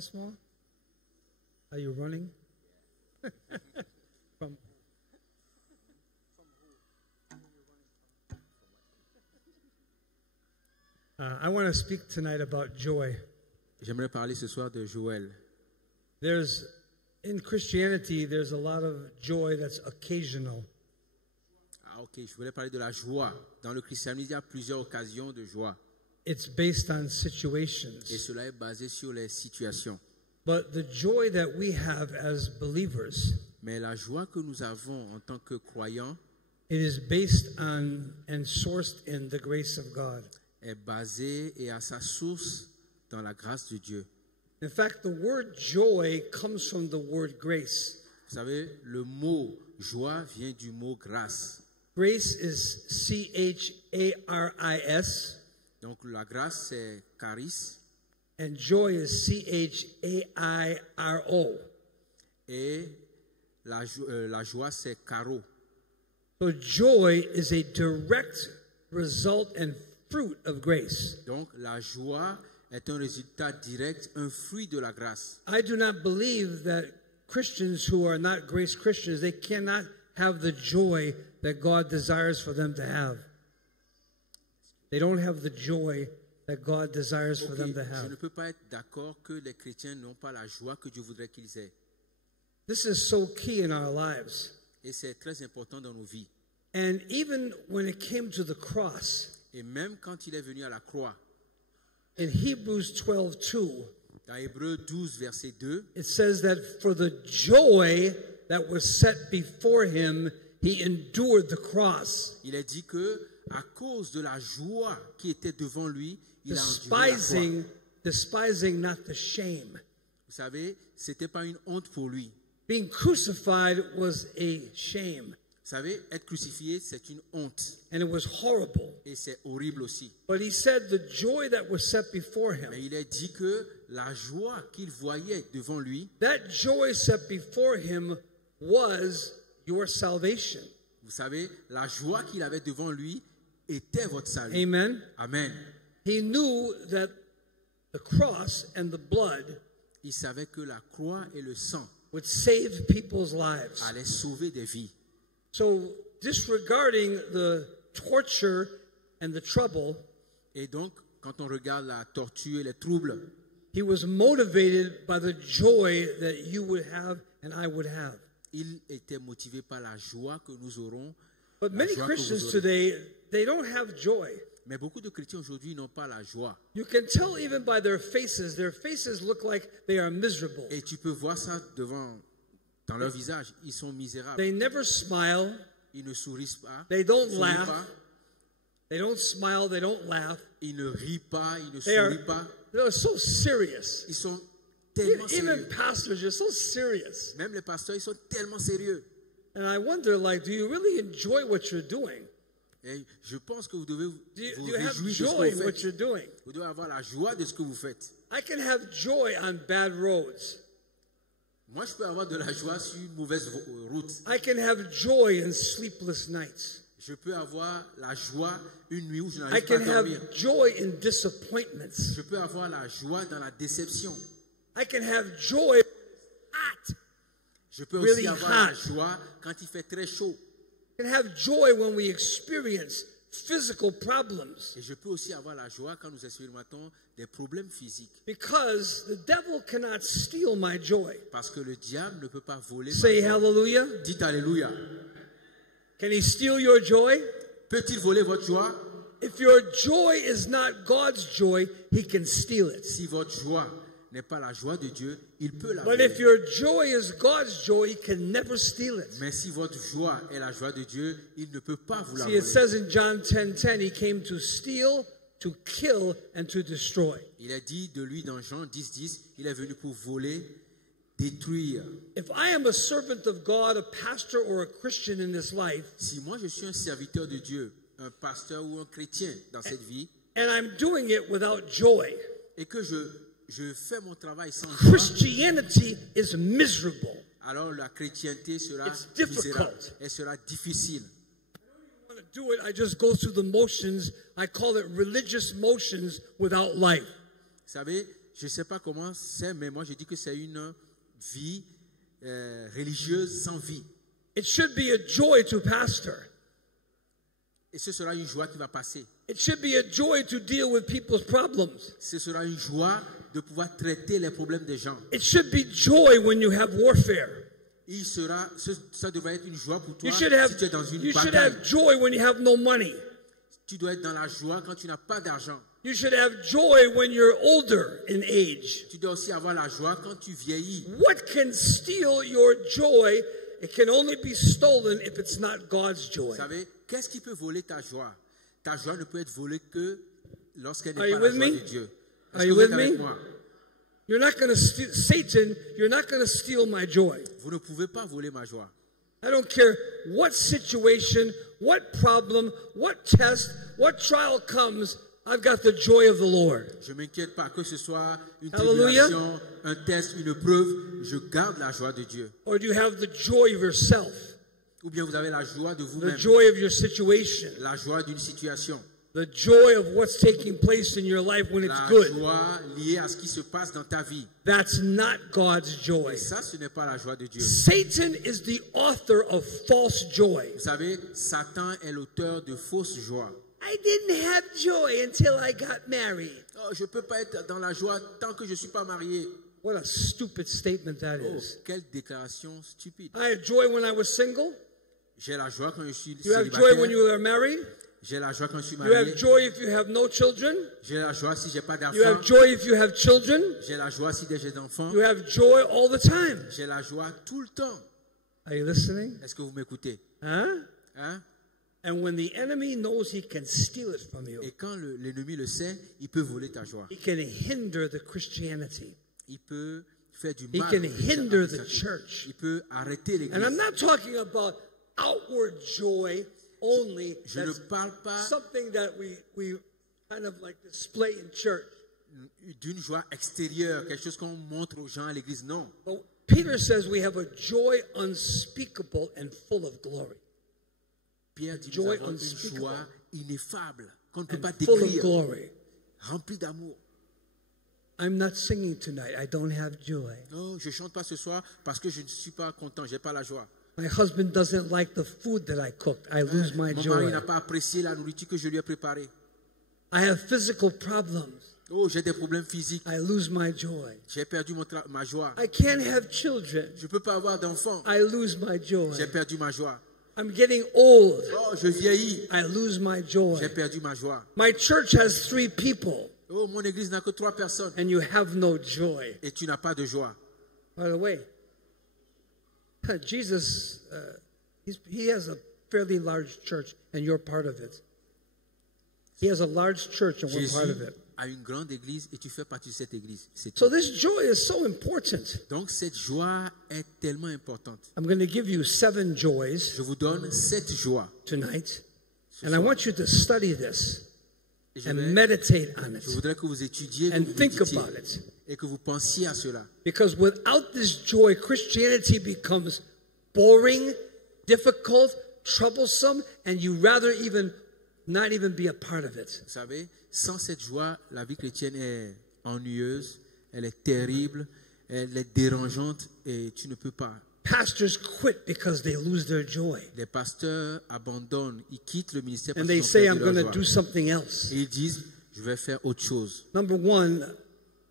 small? Are you running? From I want to speak tonight about joy. J'aimerais parler ce soir de Joël. In Christianity, there's a lot of joy that's occasional. Ok, je voulais parler de la joie. Dans le christianisme, il y a plusieurs occasions de joie. It's based on situations. Et cela est basé sur les situations. But the joy that we have as believers, Mais la joie que nous avons en tant que croyants it is based on and sourced in the grace of God. Est basée et a sa source dans la grâce de Dieu. In fact, the word joy comes from the word grace. Vous savez, le mot joie vient du mot grâce. Grace is C-H-A-R-I-S. Donc la grâce c'est charis. And joy is C-H-A-I-R-O. Et la joie c'est caro. So joy is a direct result and fruit of grace. Donc la joie est un résultat direct, un fruit de la grâce. I do not believe that Christians who are not grace Christians, they cannot have the joy that God desires for them to have. They don't have the joy that God desires for them to Je have. ne peux pas être d'accord que les chrétiens n'ont pas la joie que Dieu voudrait qu'ils aient. This is so key in our lives. Et c'est très important dans nos vies. And even when it came to the cross, Et même quand il est venu à la croix, in Hebrews 12:2, dans Hébreux 12, verset 2, it says that for the joy that was set before him, he endured the cross, il est dit que à cause de la joie qui était devant lui, il a enduré la croix. despising not the shame. Vous savez, c'était pas une honte pour lui. Being crucified was a shame, Vous savez, être crucifié, c'est une honte. and it was horrible. Et c'est horrible aussi. But he said the joy that was set before him, Mais il est dit que la joie qu'il voyait devant lui, that joy set before him was your salvation. vous savez, la joie qu'il avait devant lui était votre salut. Amen. Amen. He knew that the cross and the blood Il savait que la croix et le sang would save people's lives. allaient sauver des vies. So disregarding the torture and the trouble, Et donc, quand on regarde la torture et les troubles, he was motivated by the joy that you would have and I would have. il était motivé par la joie que nous aurons. But La many joie que vous Christians aurez. today, they don't have joy. Mais beaucoup de chrétiens aujourd'hui n'ont pas la joie. You can tell even by their faces look like they are miserable. Et tu peux voir ça dans leur visage. Ils sont misérables. They never smile, Ils ne sourient pas. they don't Ils sourient laugh, pas. they don't smile, they don't laugh. Ils ne rient pas. Ils ne They are sourient pas. they're so serious. Ils sont tellement Even sérieux. pastors, you're so serious. Même les pasteurs, ils sont tellement sérieux. And I wonder, like, do you really enjoy what you're doing? Et je pense que vous devez vous Do you have réjouir de ce joy que in vous what faites. you're doing? Vous devez avoir la joie de ce que vous faites. I can have joy on bad roads. Moi, je peux avoir de la joie sur une mauvaise route. I can have joy in sleepless nights. Je peux avoir la joie une nuit où je I n'arrive pas à can have dormir. joy in disappointments. Je peux avoir la joie dans la déception. I can have joy hot. Je peux Really aussi avoir la hot. joie quand il fait très chaud. I can have joy when we experience physical problems. Et je peux aussi avoir la joie quand nous expérimentons des problèmes physiques. Because the devil cannot steal my joy. Parce que le diable ne peut pas voler ma Say joie. hallelujah. Dites Alléluia. Can he steal your joy? Peut-il voler votre joie? If your joy is not God's joy, he can steal it. Si votre joie n'est pas la joie de Dieu, il peut la But voler. if your joy is God's joy, he can never steal it. Mais si votre joie est la joie de Dieu, il ne peut pas vous la See, voler. it says in John 10:10, he came to steal, to kill, and to destroy. Il est dit de lui dans Jean 10:10, il est venu pour voler, détruire. If I am a servant of God, a pastor, or a Christian in this life, Si moi je suis un serviteur de Dieu, un pasteur ou un chrétien dans cette vie, and I'm doing it without joy, et que je fais mon travail sans joie, Christianity is miserable. alors la chrétienté sera It's difficult. misérable. Elle sera difficile. I want to do it, I just go through the motions. I call it religious motions without life. Vous savez, Je ne sais pas comment c'est, mais moi je dis que c'est une vie religieuse sans vie. It should be a joy to pastor. Et ce sera une joie qui va passer. It should be a joy to deal with people's problems. Ce sera une joie de pouvoir traiter les problèmes des gens. It should be joy when you have warfare. Ça devrait être une joie pour toi You si should tu es dans une should bataille. have joy when you have no money. Tu dois être dans la joie quand tu n'as pas d'argent. You should have joy when you're older in age. Tu dois aussi avoir la joie quand tu vieillis. What can steal your joy? It can only be stolen if it's not God's joy. Vous savez, qu'est-ce qui peut voler ta joie? Ta joie ne peut être volée que lorsqu'elle Are n'est you pas la with joie me? de Dieu. Are Est-ce que you vous êtes with avec me? moi? You're not going to steal, Satan, you're not going to steal my joy. Vous ne pouvez pas voler ma joie. I don't care what situation, what problem, what test, what trial comes, I've got the joy of the Lord. Je ne m'inquiète pas que ce soit une Hallelujah. tribulation, un test, une preuve. Je garde la joie de Dieu. Or do you have the joy of yourself, Ou bien vous avez la joie de the vous-même. joy of your situation, La joie d'une situation. the joy of what's taking place in your life when it's La good? joie liée à ce qui se passe dans ta vie. That's not God's joy. Et ça, ce n'est pas la joie de Dieu. Satan is the author of false joy. Vous savez, Satan est l'auteur de fausses joies. I didn't have joy until I got married. Oh, je ne peux pas être dans la joie tant que je ne suis pas marié. What a stupid statement that Oh, is. quelle déclaration stupide. I had joy when I was single. J'ai la joie quand je suis You have joy when célibataire. you are married. J'ai la joie quand je suis You marié. have joy if you have no children. J'ai la joie si j'ai pas You have d'enfants. joy if you have children. J'ai la joie si j'ai d'enfants. You have joy all the time. J'ai la joie tout le temps. Are you listening? Est-ce que vous m'écoutez? Huh? Hein? And when the enemy knows he can steal it from you, Et quand l'ennemi le sait, il peut voler ta joie. he can hinder the Christianity. Il peut faire du He mal. can au hinder chrétien. the church. Il peut arrêter l'église. And I'm not talking about outward joy only. Je ne That's parle pas something that we kind of like display in church. d'une joie extérieure, quelque chose qu'on montre aux gens à l'église. Non. But Peter says we have a joy unspeakable and full of glory. Pierre dit, Joy nous avons une unspeakable. joie ineffable qu'on ne peut And pas full of décrire, glory. remplie d'amour. I'm not singing tonight. I don't have joy. Non, je ne chante pas ce soir parce que je ne suis pas content, je n'ai pas la joie. My husband doesn't like the food that I cooked. I lose my Mon mari joy. n'a pas apprécié la nourriture que je lui ai préparée. I have physical problems. Oh, j'ai des problèmes physiques. I lose my joy. J'ai perdu ma joie. I can't have children. Je ne peux pas avoir d'enfants. I lose my joy. J'ai perdu ma joie. I'm getting old. Oh, je vieillis. I lose my joy. J'ai perdu ma joie. My church has 3 people, Oh, mon église n'a que 3 personnes. and you have no joy. Et tu n'as pas de joie. By the way, Jesus, he has a fairly large church, and you're part of it. He has a large church, and we're part of Jésus it. a une grande église et tu fais partie de cette église. C'est So tout. this joy is so important. Donc cette joie est tellement importante. I'm going to give you 7 joys Je vous donne 7 joies. tonight, Ce and I soir. want you to study this Et je and vais- meditate on it je voudrais que vous étudiez, que and vous think méditiez about it. et que vous pensiez à cela. Because without this joy, Christianity becomes boring, difficult, troublesome, and you rather not even be a part of it. Vous savez, sans cette joie, la vie chrétienne est ennuyeuse, elle est terrible, elle est dérangeante et tu ne peux pas. Pastors quit because they lose their joy. Les pasteurs abandonnent, ils quittent le ministère parce And they qu'ils ont say, perdu I'm going leur to joie. do something else. Et ils disent, je vais faire autre chose. Number 1,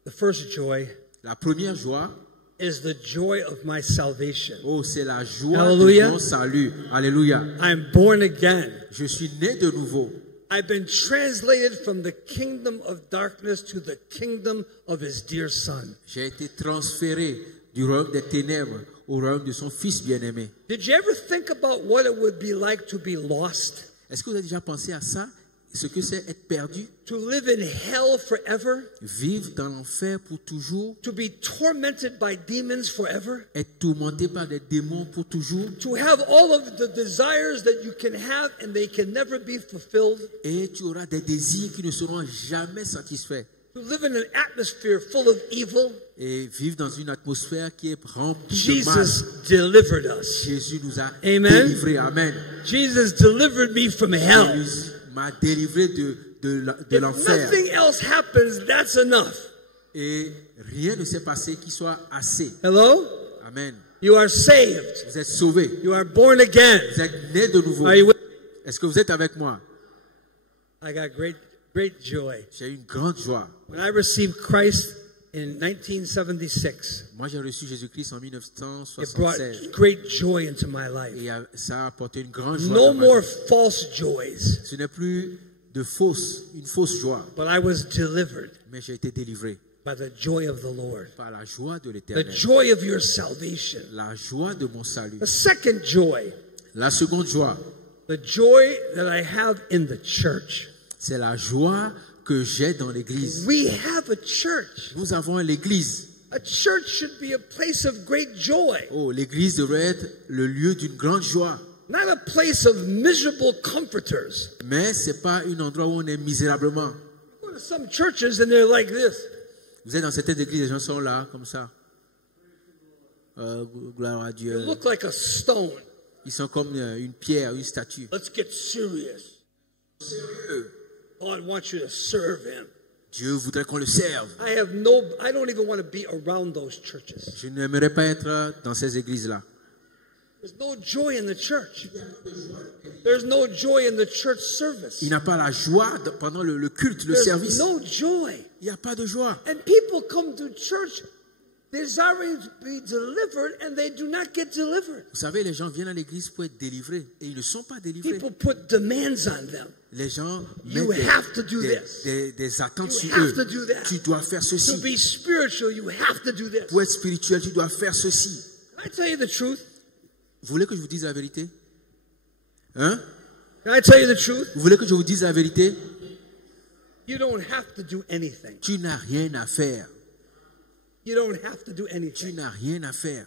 the first joy La première joie, is the joy of my salvation. oh, c'est la joie Hallelujah. de mon salut. Alléluia. I'm born again. Je suis né de nouveau. I've been translated from the kingdom of darkness to the kingdom of his dear son. J'ai été transféré du royaume des ténèbres au royaume de son fils bien-aimé. Did you ever think about what it would be like to be lost? Est-ce que vous avez déjà pensé à ça? Ce que c'est être perdu? To live in hell forever? Vivre dans l'enfer pour toujours? To be tormented by demons forever? Être tourmenté par des démons pour toujours? To have all of the desires that you can have and they can never be fulfilled? Et tu auras des désirs qui ne seront jamais satisfaits. To live in an atmosphere full of evil? Et vivre dans une atmosphère qui est remplie de mal. Jesus delivered us. Jésus nous a Amen. délivrés. Amen. Jesus delivered me from hell. Jésus m'a délivré de If l'enfer. nothing else happens, that's enough. Et rien ne s'est passé qui soit assez. Hello? Amen. You are saved. Vous êtes sauvés. You are born again. Vous êtes nés de nouveau. Are you with me? Est-ce que vous êtes avec moi? I got great joy. J'ai une grande joie. When I received Christ in 1976, Moi, j'ai reçu Jésus-Christ en it brought 1976. great joy into my life. Et ça a apporté une grande joie. No dans ma more vie. false joys, Ce n'est plus une fausse joie. but I was delivered Mais j'ai été délivré by the joy of the Lord, par la joie de the l'Éternel. joy of your salvation. La joie de mon salut. The second joy, La seconde joie, the joy that I have in the church. c'est la joie que j'ai dans l'église. We have a church. Nous avons l'église. A church should be a place of great joy, Oh, l'église devrait être le lieu d'une grande joie. not a place of miserable comforters. Mais ce n'est pas un endroit où on est misérablement. You go to some churches and they're like this. Vous êtes dans certaines églises, les gens sont là, comme ça. Gloire à You Dieu. look like a stone. Ils sont comme une pierre, une statue. Let's get serious. God wants you to serve Him. Dieu voudrait qu'on le serve. I don't even want to be around those churches. Je n'aimerais pas être dans ces églises-là. There's no joy in the church. There's no joy in the church service. Il n'a pas la joie pendant le culte, le There's service. no joy. Il n'y a pas de joie. And people come to church desiring to be delivered and they do not get delivered. Vous savez, les gens viennent à l'église pour être délivrés et ils ne sont pas délivrés. People put demands on them. Les gens You mettent have to do this. des attentes You sur have eux. to do that. Tu dois faire To ceci. be spiritual, you have to do this. Pour être spirituel, tu dois faire ceci. Can I tell you the truth? Vous voulez que je vous dise la vérité? Hein? Can I tell you the truth? Vous voulez que je vous dise la vérité? You don't have to do anything. Tu n'as rien à faire. You don't have to do Tu anything. n'as rien à faire.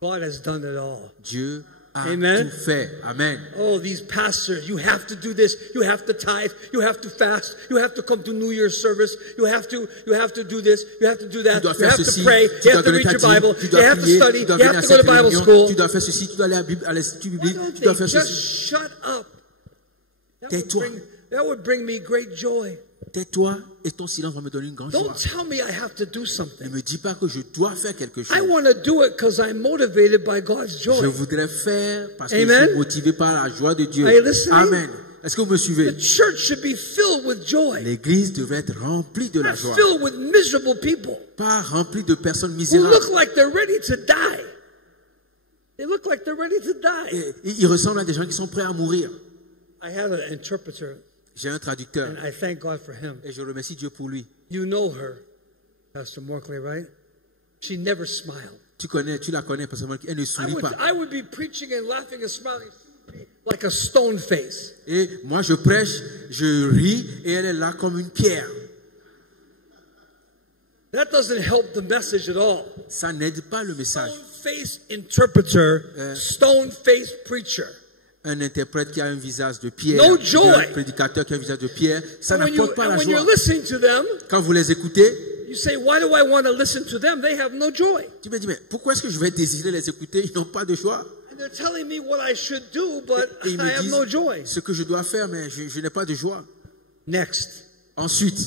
God has done it all. Dieu a Amen. tout fait. Amen. Oh, these pastors, you have to do this. You have to tithe. You have to fast. You have to come to New Year's service. You have to do this. You have to do that. Tu dois You faire have to ceci. pray. Tu You dois have to donner read ta your dîme. Bible. Tu You dois have to prier. study. Tu dois You venir have à to go to cette Bible réunion. school. Tu dois faire ceci. Tu dois aller à l'Institut Why biblique. don't Tu dois they faire just ceci. shut up? Tais-toi. That would bring me great joy. Tais-toi et ton silence va me donner une grande joie. Don't tell me I have to do Ne something. me dis pas que je dois faire quelque chose. I want to do it because I'm motivated by God's Je joy. voudrais faire parce que Amen. je suis motivé par la joie de Dieu. Are you listening? Amen. Est-ce que vous me suivez? The church should be filled with joy, L'église devrait être remplie de la not joie. filled with miserable people Pas remplie de personnes who misérables. look like they're ready to die. They look like they're ready to die. Et ils ressemblent à des gens qui sont prêts à mourir. I have an interpreter, J'ai un traducteur and I thank God for him. et je remercie Dieu pour lui. You know her, Pastor Morkley, right? She never smiled. Tu la connais parce qu'elle ne sourit pas. I would be preaching and laughing and smiling like a stone face. Et moi je prêche, je ris et elle est là comme une pierre. That doesn't help the message at all. Ça n'aide pas le message. Stone-faced interpreter, stone-faced preacher. Un interprète qui a un visage de pierre, No joy. un prédicateur qui a un visage de pierre, ça And n'apporte pas la when joie. you're listening to them, Quand vous les écoutez, you say, why do I want to listen to them? They have no joy. tu me dis, mais pourquoi est-ce que je vais désirer les écouter? Ils n'ont pas de joie. And they're telling me what I should do, but Et ils I have no me joy. disent ce que je dois faire, mais je n'ai pas de joie. Next, Ensuite,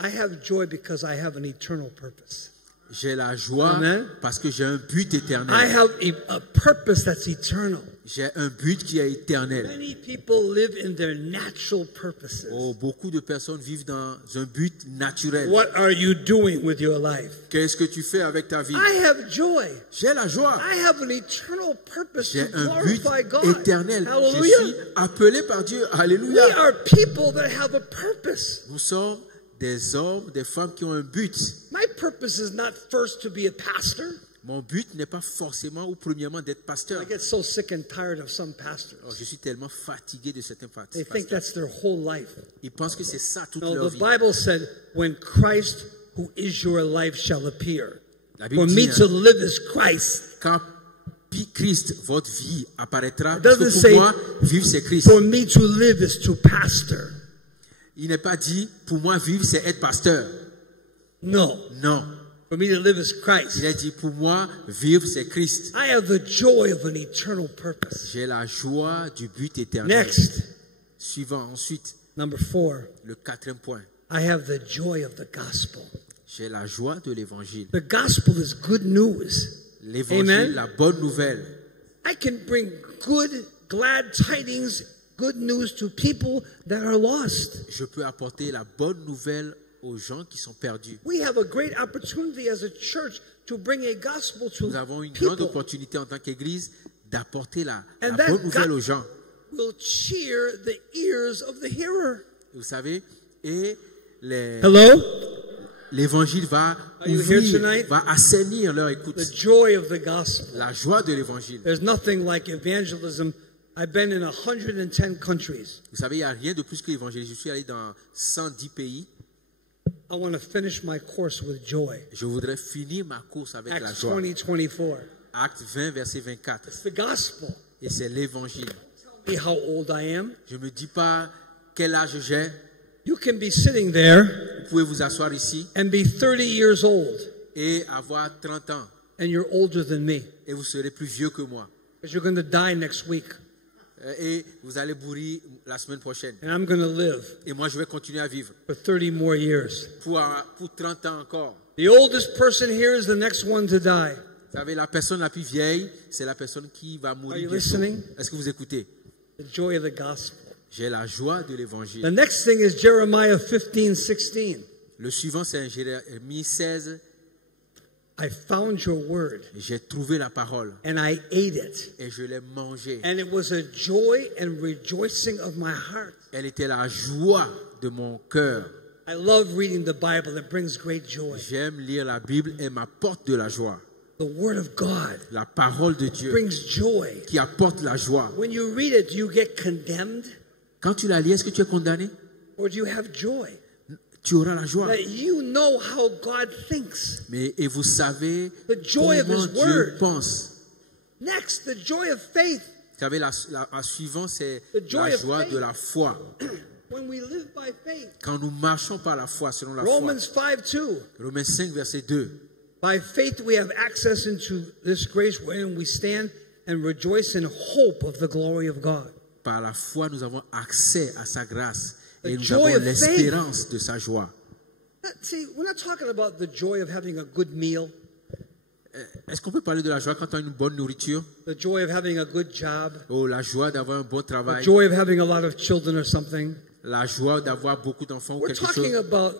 I have joy because I have an eternal purpose. j'ai la joie Amen. parce que j'ai un but I éternel. have a purpose that's eternal. J'ai un but qui est éternel. Many people live in their natural purposes. Oh, beaucoup de personnes vivent dans un but naturel. What are you doing with your life? Qu'est-ce que tu fais avec ta vie? I have joy. J'ai la joie. I have an eternal purpose to J'ai un but glorify God. éternel. Je Hallelujah. suis appelé par Dieu. We Alléluia. are people that have a purpose. Nous sommes des hommes, des femmes qui ont un but. My purpose is not first to be a pastor. Mon but n'est pas forcément ou premièrement d'être pasteur. I get so sick and tired of some Oh, pastors. je suis tellement fatigué de certains They think pasteurs. that's their whole life. Ils pensent que c'est ça toute No, leur the vie. Bible said, when Christ, who is your life, shall appear. La Bible For dit, me hein, to live is Christ. quand Christ, votre vie, apparaîtra, It parce que doesn't pour say- moi, vivre c'est Christ. For me to live is to pastor. Il n'est pas dit, pour moi, vivre c'est être pasteur. No. Non. For me to live is Christ. Il a dit, pour moi, vivre c'est Christ. I have the joy of an eternal purpose. J'ai la joie du but éternel. Next, Suivant, ensuite, number 4. le quatrième point. I have the joy of the gospel. J'ai la joie de l'évangile. The gospel is good news. L'évangile, Amen. la bonne nouvelle. I can bring good, glad tidings, good news to people that are lost. Je peux apporter la bonne nouvelle aux gens qui sont perdus. We have a great opportunity as a church to bring a gospel to Nous avons une grande people. opportunité en tant qu'Église d'apporter la And that bonne nouvelle God- aux gens. Will cheer the ears of the hearer. Vous savez, et Hello? l'évangile va Are you here ouvrir, tonight? va assainir leur écoute. The joy of the gospel. La joie de l'évangile. There's nothing like evangelism. I've been in 110 countries. Vous savez, il n'y a rien de plus que l'évangile. Je suis allé dans 110 pays. I want to finish my course with joy. Je voudrais finir ma course avec la Acts joie. 20:24. Acte 20, verset 24. It's the gospel. Et c'est l'évangile. Tell me how old I am. Je ne me dis pas quel âge j'ai. You can be sitting there Vous pouvez vous asseoir ici and be 30 years old, et avoir 30 ans. and you're older than me, Et vous serez plus vieux que moi. because you're going to die next week, Et vous allez mourir la semaine prochaine. and I'm going to live Et moi, je vais continuer à vivre for 30 more years. pour 30 ans encore. The oldest person here is the next one to die. Vous savez, la personne la plus vieille, c'est la personne qui va Are mourir you bientôt. listening? Est-ce que vous écoutez? The joy of the gospel. J'ai la joie de The l'évangile. next thing is Jeremiah 15:16. Le suivant, c'est un Jérémie 16. I found your word, J'ai trouvé la parole and I ate it. et je l'ai mangée. And it was a joy and rejoicing of my heart. Elle était la joie de mon cœur. I love reading the Bible. It brings great joy. J'aime lire la Bible et m'apporte de la joie. The word of God La parole de Dieu brings joy. qui apporte la joie. When you read it, do you get condemned Quand tu la lis, est-ce que tu es condamné? or do you have joy? Tu auras la joie. That you know how God thinks. Mais, et vous savez The joy of comment His Dieu word. pense. Next, the joy of faith. Vous savez, la suivante, c'est The joy la of joie faith. de la foi. When we live by faith. Quand nous marchons par la foi, selon la Romans foi. 5:2. Romains 5, verset 2. By faith we have access into this grace wherein we stand and rejoice in hope of the glory of God. Par la foi, nous avons accès à sa grâce et The nous joy avons of l'espérance de sa joie. See, we're not talking about the joy of having a good meal, Est-ce qu'on peut parler de la joie quand on a une bonne nourriture? the joy of having a good job, Oh, la joie d'avoir un bon the travail, joy of having a lot of children or something. la joie d'avoir beaucoup d'enfants ou We're quelque talking chose. about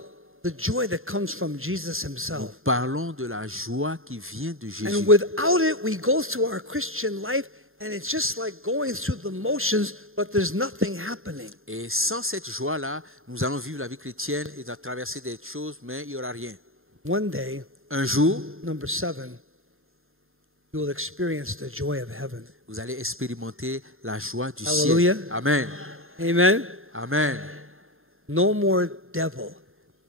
the joy that comes from Jesus himself. Parlons de la joie qui vient de Jésus. And without it, we go through our Christian life and it's just like going through the motions, but there's nothing happening. Et sans cette joie-là, nous allons vivre la vie chrétienne et traverser des choses, mais il n'y aura rien. One day, Un jour, number 7, you will experience the joy of heaven. vous allez expérimenter la joie du Hallelujah. ciel. Amen. Amen. Amen. No more devil,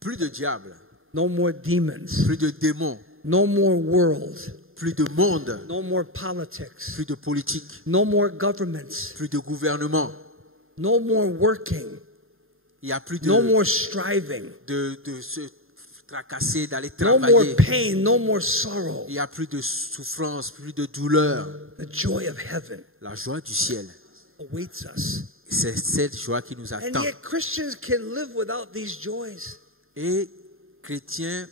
Plus de diable, no more demons, plus de démons, no more world, plus de monde, no more politics, plus de politique, no more governments, plus de gouvernement. no more working, Il n'y a plus no more striving, de se tracasser, d'aller no more travailler. pain, no more sorrow. Il n'y a plus de souffrance, plus de douleur. The joy of heaven La joie du ciel. awaits us. C'est cette joie qui nous And attend. yet Christians can live without these joys. Et chrétiens,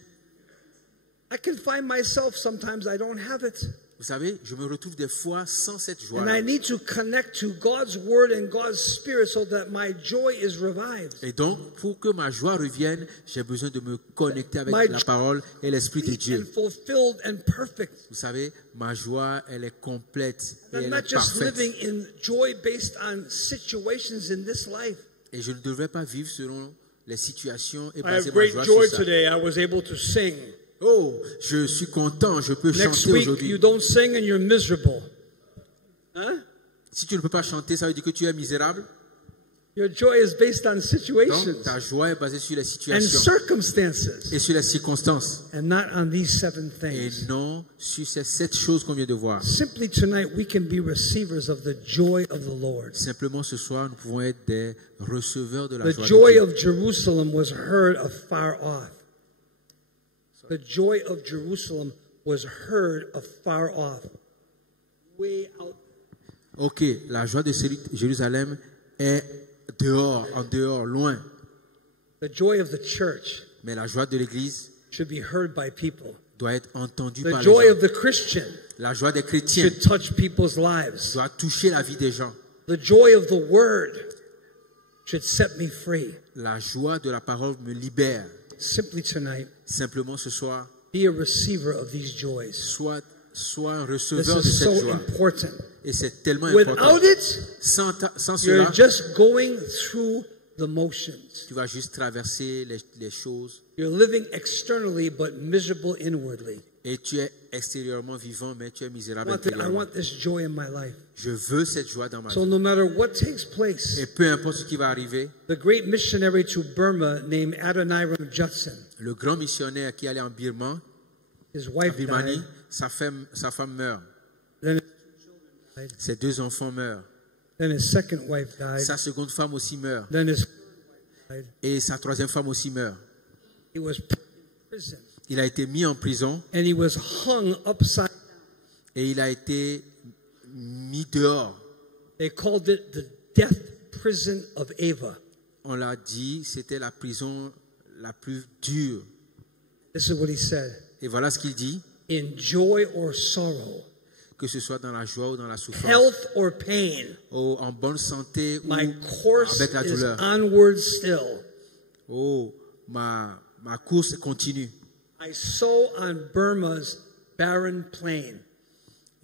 I can find myself sometimes I don't have it. vous savez, je me retrouve des fois sans cette And joie-là. I need to connect to God's word and God's spirit so that my joy is revived. Et donc, pour que ma joie revienne, j'ai besoin de me connecter avec My la parole et l'Esprit de And Dieu. fulfilled and perfect. Vous savez, ma joie, elle est complète et I'm elle not est just parfaite. living in joy based on situations in this life. Et je ne devrais pas vivre selon les situations et I baser have ma great joie joy sur ça. today. I was able to sing. Oh, je suis content, je peux Next chanter week, you aujourd'hui. don't sing and you're miserable. Huh? Si tu ne peux pas chanter, ça veut dire que tu es misérable. Your joy is based on Donc, situations ta joie est basée sur les and situations circumstances et sur les circonstances. and not on these 7 Et things. non sur ces 7 choses qu'on vient de voir. Simply tonight, we can be receivers of the joy of the Lord. Simplement ce soir, nous pouvons être des receveurs de la The joie de joy Dieu. of Jerusalem was heard afar off. The joy of Jerusalem was heard afar off. Way out. Ok, la joie de Jérusalem est dehors, en dehors, loin. The joy of the church Mais la joie de l'Église should be heard by people. doit être entendue The par les joy gens. of the Christian La joie des chrétiens should touch people's lives. doit toucher la vie des gens. The joy of the word should set me free. La joie de la parole me libère. Simply tonight, Simplement ce soir, be a receiver of these joys. sois un This receveur de is so cette joie. important. Et c'est tellement important. Without it, Sans you're cela, just going through the motions. tu vas juste traverser les choses You're living externally but miserable inwardly. et tu es extérieurement vivant, mais tu es misérable I intérieurement. want this joy in my life. Je veux cette joie dans ma So vie. no matter what takes place, Et peu importe ce qui va arriver, the great missionary to Burma named Adoniram Judson, le grand missionnaire qui allait en Birmanie, his en wife Birmanie, died, sa femme meurt. then his children died, Ses 2 enfants meurent. then his second wife died, Sa seconde femme aussi meurt. then his third wife died. Et sa 3e femme aussi meurt. He was put in prison Il a été mis en prison and he was hung upside down. et il a été mis dehors. They called it the death prison of Ava. On l'a dit, c'était la prison la plus dure. This is what he said. Et voilà ce qu'il dit, In joy or sorrow, que ce soit dans la joie ou dans la souffrance, health or pain, ou en bonne santé ou my course avec la is douleur. onward still. Oh, ma course continue. I sow on Burma's barren plain.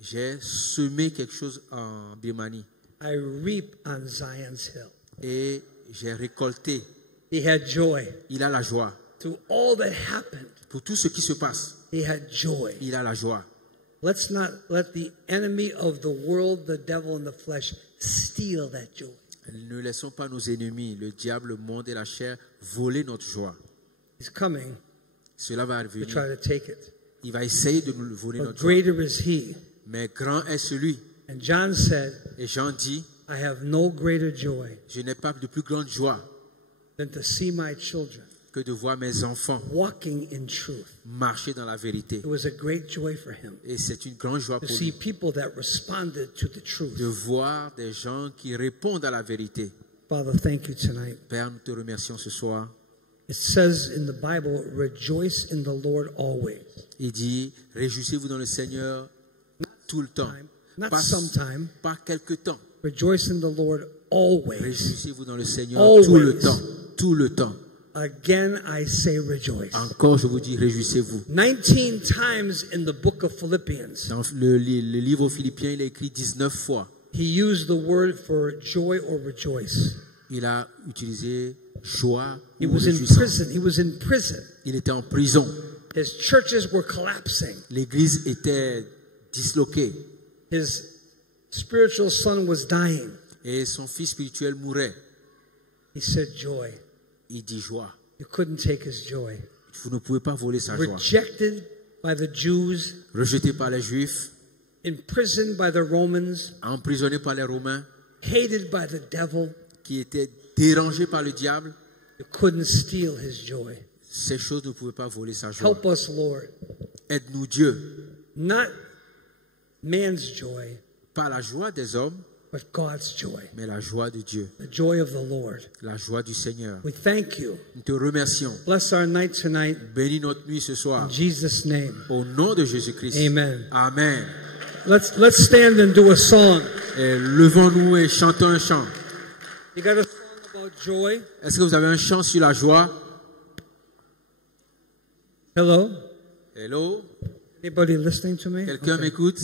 J'ai semé quelque chose en Birmanie I reap on Zion's hill. et j'ai récolté. He had joy. Il a la joie. Through all that happened, Pour tout ce qui se passe, he had joy. il a la joie. Let's not let the enemy of the world, the devil, and the flesh steal that joy. Ne laissons pas nos ennemis, le diable, le monde et la chair, voler notre joie. He's coming Cela va to arriver. try to take it. Il va essayer de nous voler But notre joie. greater is he. Mais grand est celui. And John said, Et Jean dit, I have no greater joy je n'ai pas de plus grande joie than to see my children que de voir mes enfants walking in truth. marcher dans la vérité. It was a great joy for him Et c'est une grande joie to pour see lui people that responded to the de truth. voir des gens qui répondent à la vérité. Father, thank you tonight. Père, nous te remercions ce soir. It says in the Bible, rejoice in the Lord always. Il dit, réjouissez-vous dans le Seigneur tout le temps. Not Pas, sometime. pas quelque temps. Rejoice in the Lord always. Réjouissez-vous dans le Seigneur Always. tout le temps. Tout le temps. Again, I say rejoice. Encore, je vous dis, réjouissez-vous. 19 times in the book of Philippians, Dans le livre aux Philippiens, il est écrit 19 fois. he used the word for joy or rejoice. Il a utilisé joie He ou was in réjouissance. prison. He was in prison. Il était en prison. His churches were collapsing. L'église était disloquée His spiritual son was dying. et son fils spirituel mourait. He said joy. Il dit joie. You couldn't take his joy. Vous ne pouvez pas voler sa joie. Rejected by the Jews, Rejeté par les Juifs, imprisoned by the Romans, emprisonné par les Romains, hated by the devil, qui était dérangé par le diable, you couldn't steal his joy. ces choses ne pouvaient pas voler sa joie. Help us, Lord. Aide-nous, Dieu, Not man's joy, pas la joie des hommes, but God's joy. mais la joie de Dieu, The joy of the Lord. la joie du Seigneur. We thank you. Nous te remercions. Bless our night tonight. Bénis notre nuit ce soir. In Jesus' name. Au nom de Jésus-Christ. Amen. Amen. Let's stand and do a song. Et levons-nous et chantons un chant. You got a song about joy? Est-ce que vous avez un chant sur la joie? Hello? Hello? Anybody listening to me? Quelqu'un Okay. m'écoute?